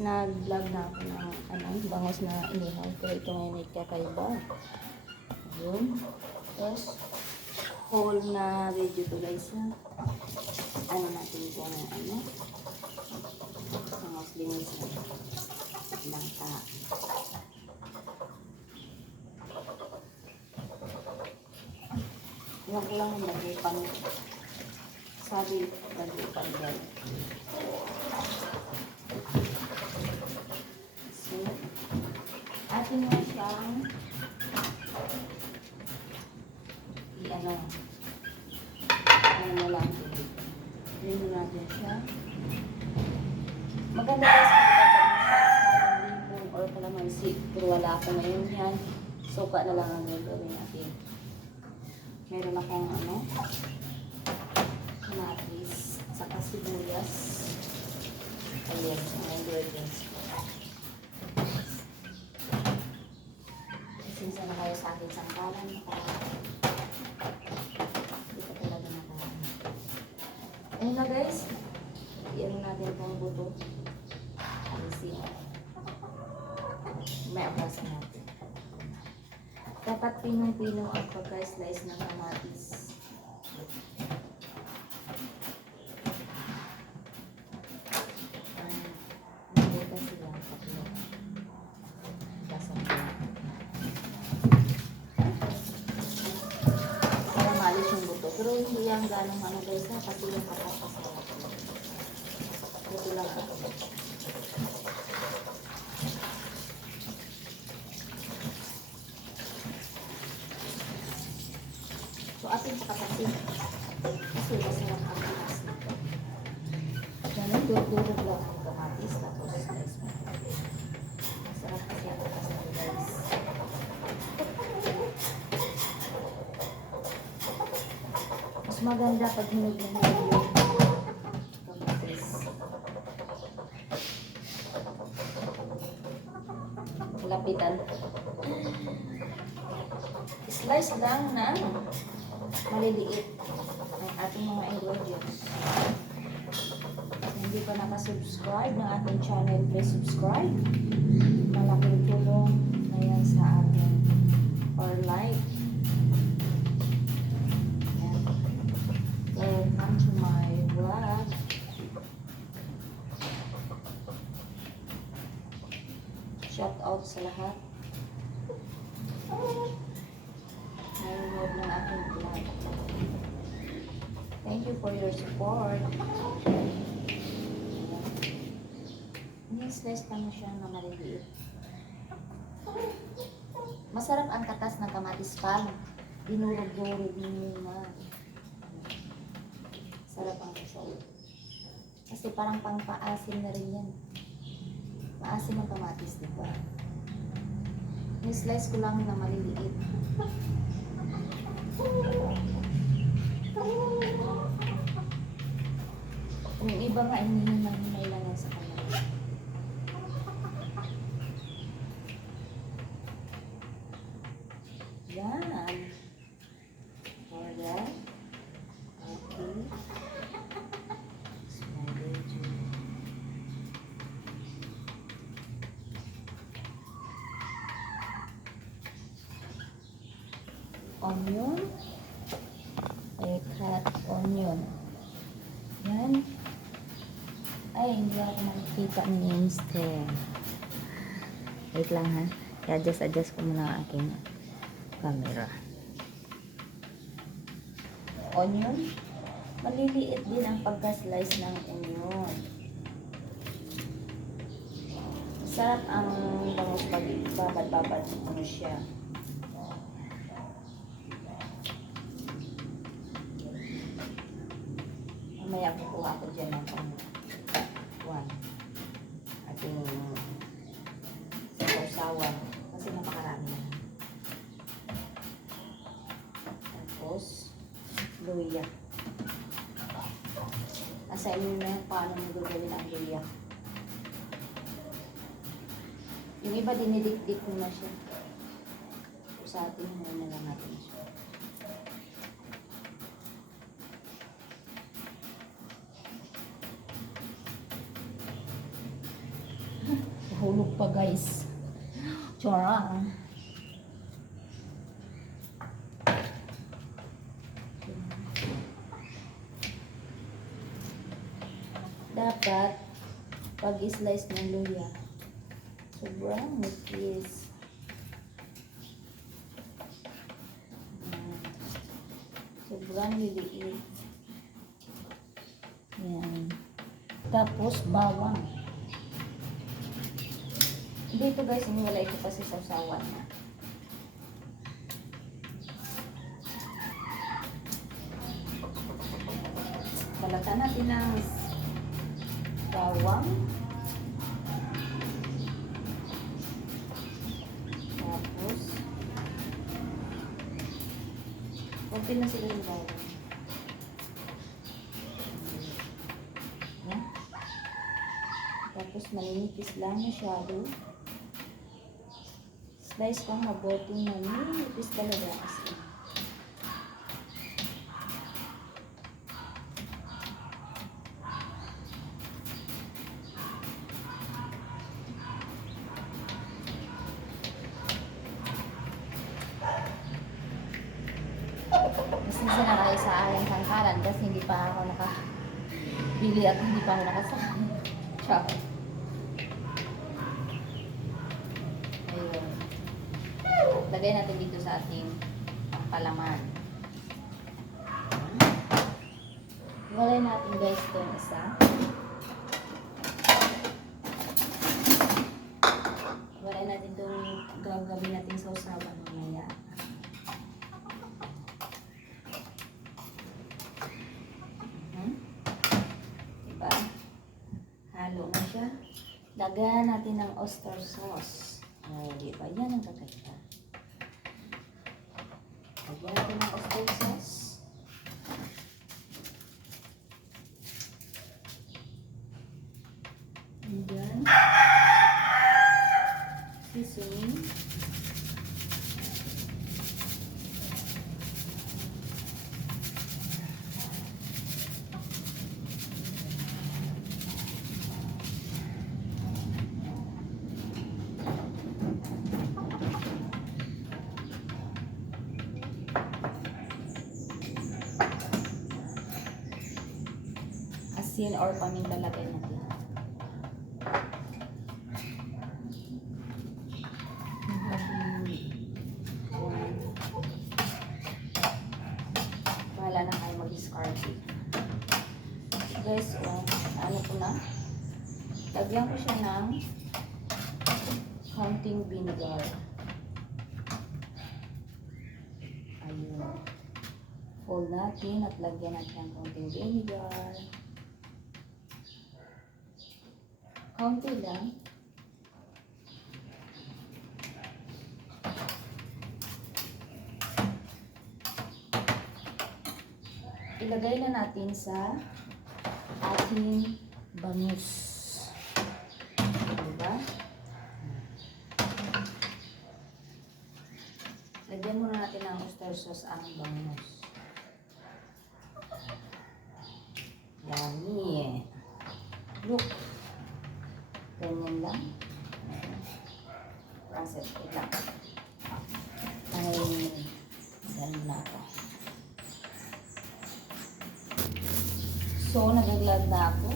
nag-vlog na ako ng bangos na inihaw. Pero ito ngayon ay kakaiba. Ayun. Tapos, whole na video to guys. Ano natin kung bangos linis na langka. Huwag lang lagay pang sabi lagay pang dyan. So, atin mo siyang ano na lang. Hindi natin siya. Maganda guys kung limong or kalamansi. Pero wala ako ngayon yan. Suka na lang ang gagawin natin. Meron akong kamatis, saka sibuyas. Ayan, mga ingredients. Sinsa na kayo sa akin sangkalan. Hindi ka talaga nakahan. Ayun na guys. Iyan natin itong buto. Alisin. May abrasan natin. Dapat pinong-pino ang pagka-slice ng kamatis. Nandito sila tatlo. Para malis yung buto. Pero hindi yan ganong guys na kasi yung kapapasarap. Buto lang ito. So, atin pakatasin. Kasi masarap ang kamatis nito. Ganun, durog lang ang kamatis. Tapos, slice mo. Masarap kasi ang kamatis guys. Mas maganda pag hinog na hinog yung kamatis. Lapitan. Slice lang ng maliliit ang ating mga ingredients. Hindi pa nakasubscribe ng ating channel, please subscribe. Malaking tulong na yan sa atin. Or like. And welcome to my vlog. Shout out sa lahat. Nanonood ng aking vlog. Thank you for your support. Slice pa mo siya na maliliit. Masarap ang katas ng kamatis pag dinurog-durog mo na. Sarap ang kasal. Kasi parang pang-paasim na rin yan. Maasim ang kamatis, diba? Ni-slice ko lang na maliliit. Yung iba nga hinihinay lang yan sa kamatis. Yan. Alright. Okay. Onion. I cut onion. Yan. Ay, hindi ako makikita ni Mr. Wait lang ha. I-adjust ko muna ang aking camera. Onion. Maliliit din ang pagka-slice ng onion. Sarap ang bangus pag babad-babad ano siya. Mamaya kukuha ko dyan ng one. Ating sausawan. Kasi napakarami na. Tapos, luya. Nasa inyo na yung paano mo gagawin ang luya. Yung iba dinidikdik mo na siya. Sa atin, na lang natin siya. Hulog pa guys. Chora. Dapat pag-slice ng luya, sobrang nipis. Sobrang liliit. Yan. Tapos bawang. Dito guys, iniwala ito kasi sa sawan na. Balatan natin ng bawang. Tapos konti na sila yung bawang. Yan. Tapos maninipis lang masyado. Slice kang mabuting maninipis talaga kasi. Pasensya na kayo sa aking sangkalan kasi hindi pa ako nakabili at hindi pa ako nakasakay. Chop. Ayun. Lagay natin dito sa ating palaman. Walay natin guys itong isa. Walay natin itong gagawin natin sa usapan mamaya. Diba? Halo na siya. Lagyan natin ng oyster sauce. Diba? Yan ang kakaiba. Lagyan natin ng oyster sauce. And then, seasoning. Asin or paminta lagay natin. Bahala na kayo mag-discard. Guys, ano ko na? Lagyan ko siya ng counting vinegar. Ayun. Fold natin at lagyan natin ng counting vinegar. Konti lang. Ilagay na natin sa ating bangus. Diba? Lagyan muna natin ng oyster sauce ang bangus. Yummy. Look. Ganyan lang. Process ko lang. Ay, ganun na ako. So, nagaglag na ako.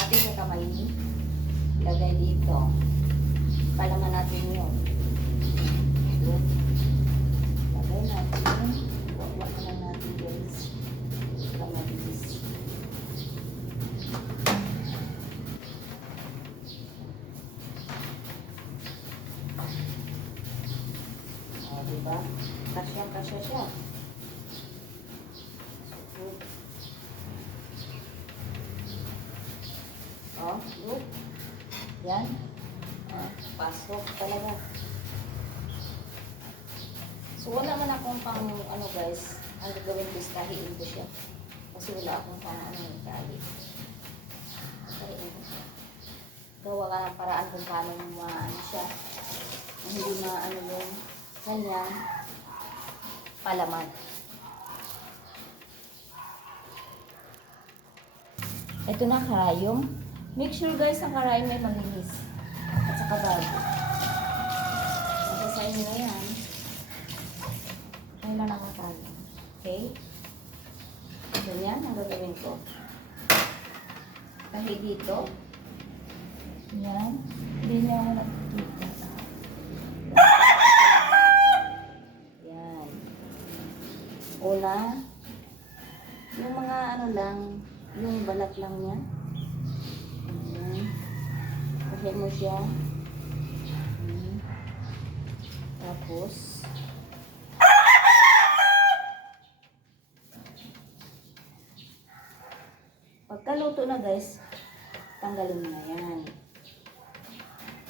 Ating sa kamay, lagay dito. Palaman natin yun. Lagay natin. Wak na natin guys. Kamatis. Diba? Kasya siya. Look. Yan. Pasok talaga. So, wala man akong pang, guys, ang gagawin ko is kahiin ko siya. Kasi wala akong pang, kahit. Kahiin ko siya. Gawa ka ng paraan kung paano siya. Hindi yung kanyang palaman. Ito na karayom. Make sure guys ang karayom may malinis. At saka bago. Nasasayin nyo yan. Ay lang nakatayo. Okay? Ganyan ang gagawin ko. Kahit dito. Yan. Hindi niya ako nakikita. Yan. Una. Yung mga ano lang. Yung balat lang niya. Ayan. Kahit mo siya. Ayan. Tapos. Pagkaluto na guys, tanggalin mo na yan.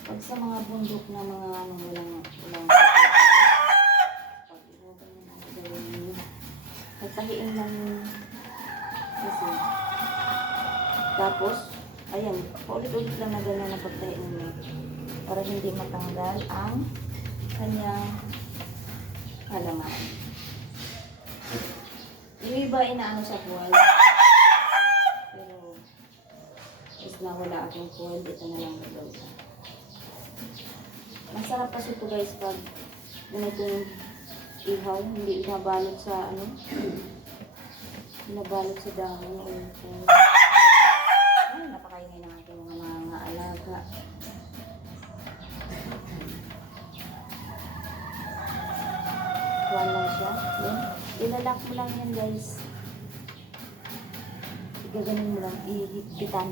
Pag sa mga bundok na mga ano, walang pag inugan mo na gawin nyo, nagpahiin lang yun. Kasi, tapos, ayan, paulit-ulit lang na gano'n ang pagtahiin mo para hindi matanggal ang kanyang halaman. Yung iba inaano sa buhay. Is na wala akong foil, ito na lang gagawin. Masarap kasi ito guys pag ganito yung ihaw, hindi inabalot sa ano, inabalot sa dahon o yung foil. Ay, napakaingay ng aking mga alaga. Kuhan lang siya. Yan. Ilalak mo lang yan guys. Igaganin mo lang, ihigpitan.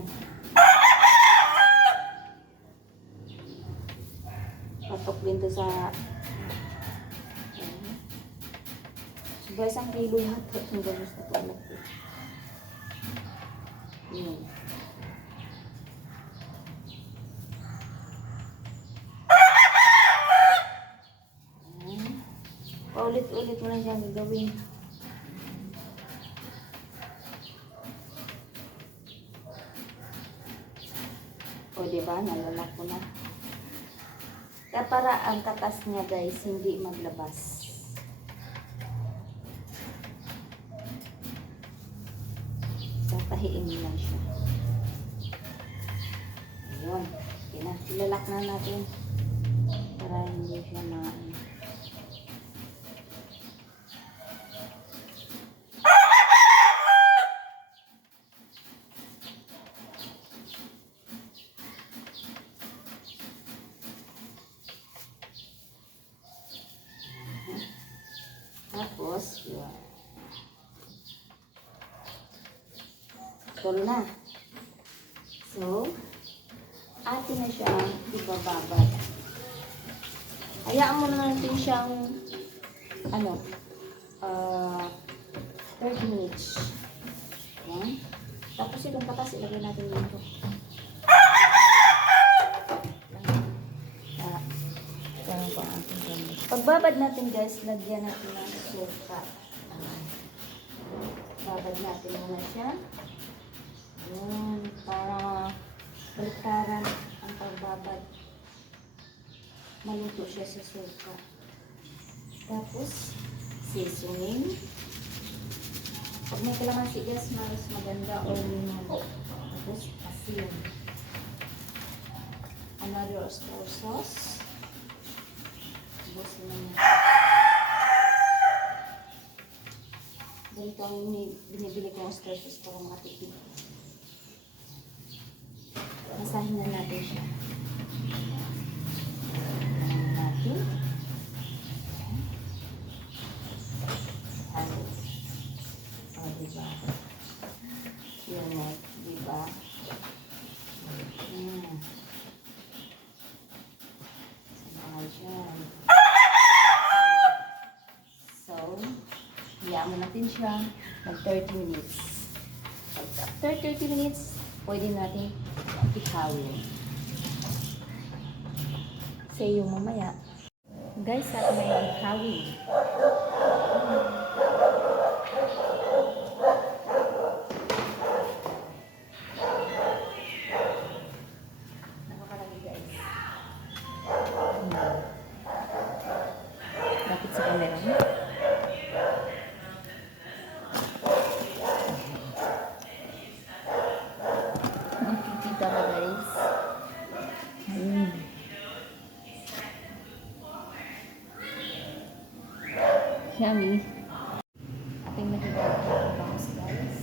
Patok din to sa so guys, ang kilo yata yung ganos na to anak ko. Yun. Paulit-ulit mo lang siyang gagawin. O diba, nalalak ko na. Kaya para ang katas niya guys, hindi maglabas. Tatahiin lang siya. Ayun. Ilalak na natin. Para hindi siya tapos, yun. Tol na. So, atin na siya ibababad. Hayaan mo na natin siyang, ano, 30 minutes. Yan. Tapos itong patas, ilagay natin dito. Pagbabad natin guys, lagyan natin ng suka. Babad natin muna siya. Ayan, para baliktaran ang pagbabad. Maluto siya sa suka. Tapos, seasoning. Pag may kalamansi guys, mas maganda o limon. Tapos, asin. Another oyster sauce. Busin na niya. Ganito ang binibili kong oyster sauce para makatipid. Masahin na natin siya. Natin. O, diba? Yun na, diba? Samahan siya. So, hayaan mo natin siya mag 30 minutes. After 30 minutes, pwede natin ihawin. Say yung mamaya. Guys, at may ihawin. Nakakalagi guys. Lapit sa camera. Yummy. Ating nakita ang bangus, guys.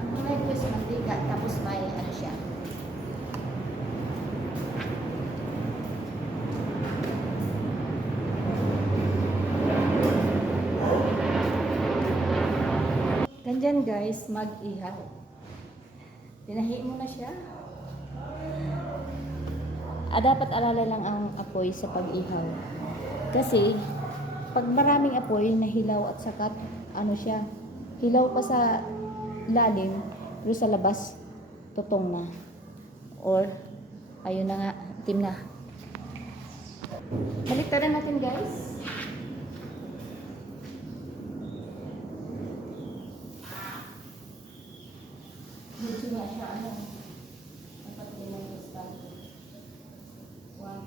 Ang may twist mantika, tapos may ano siya. Ganyan guys, mag-ihaw. Tinahi mo na siya. Dapat alala lang ang apoy sa pag-ihaw. Kasi, pag maraming apoy, nahilaw at sakat, ano siya, hilaw pa sa lalim, pero sa labas, tutong na. Or, ayun na nga, itim na. Baliktaran natin guys. Medyo nga siya, ano, dapat din ang bastante. Wow.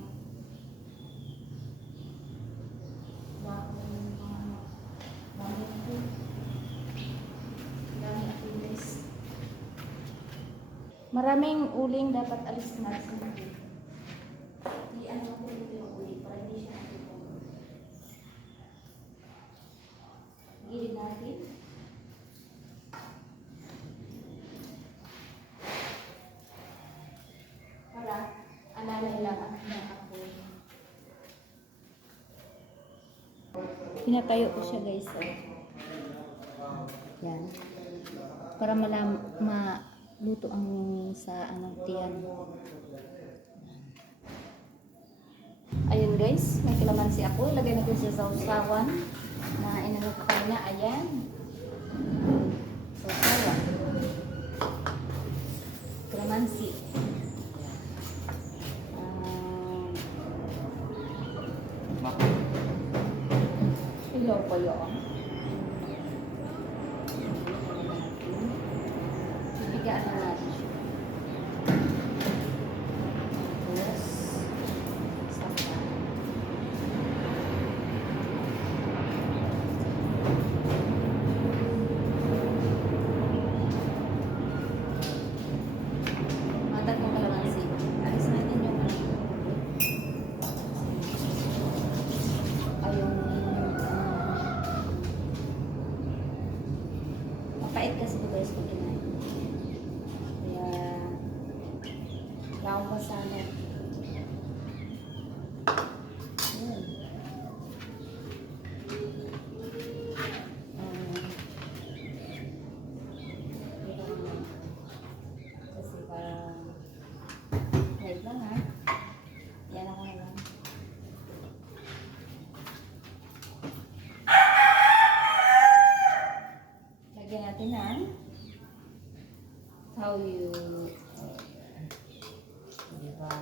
Maraming uling dapat alis natin. Iyan natin dito yung uling para hindi siya natutong. Gilid natin. Para alalay lang ang apoy. Pinatayo ko siya guys. Yan. Para maluto ang sa anong tiyan. Ayun guys, may kalamansi ako. Ilagay natin siya sa usawan na inano ko kanina. Ayan. Usawan. Kalamansi. Ilaw po yun. Bigaan na natin siya. Tapos, sapa. Matat mo kalamansi. Alis natin yung ayong mapait kasi ito guys pag kinain. Kaya laong pa sana. Ayan. Kasi parang wait lang ha. Yan ako na lang. Lagyan natin ng toyo. Diba?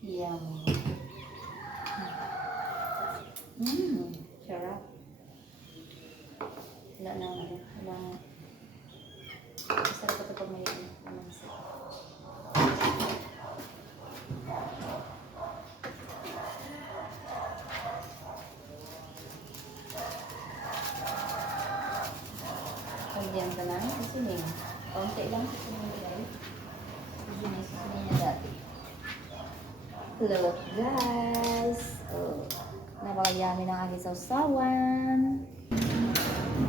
Yummy. Sarap. Wala na, wala na. Masarap ito pag may kalamansi. Lagyan ka na sisinig. Kaunti lang sisinig guys. Sisinig niya dati. Look guys. Oh, napakayami ng aking sausawan.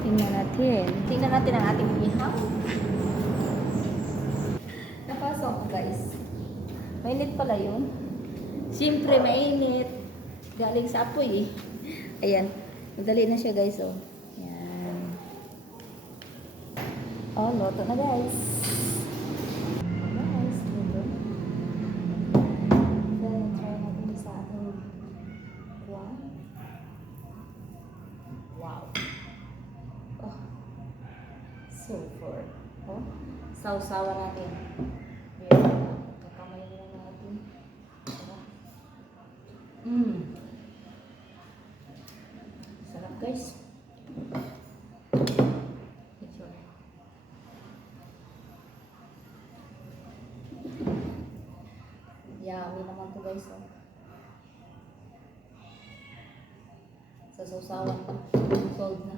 Tingnan natin. Tingnan natin ang ating ihaw. Napasok guys. Mainit pala yun. Siyempre mainit. Galing sa apoy eh. Ayan. Madali na siya guys oh. Oh, luto na guys. Guys, luto. Then, try natin sa ating kwan. Wow. Oh, super. Oh, sausawa natin. Ayan, kakamay na natin. Sarap guys. Yummy naman to guys. Oh. Sa sausawan na. Sold na.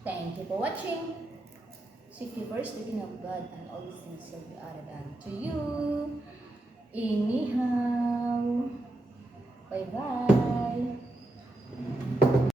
Thank you for watching. Seek ye first the kingdom of God and all these things shall be added unto you. Anyhow. Bye-bye.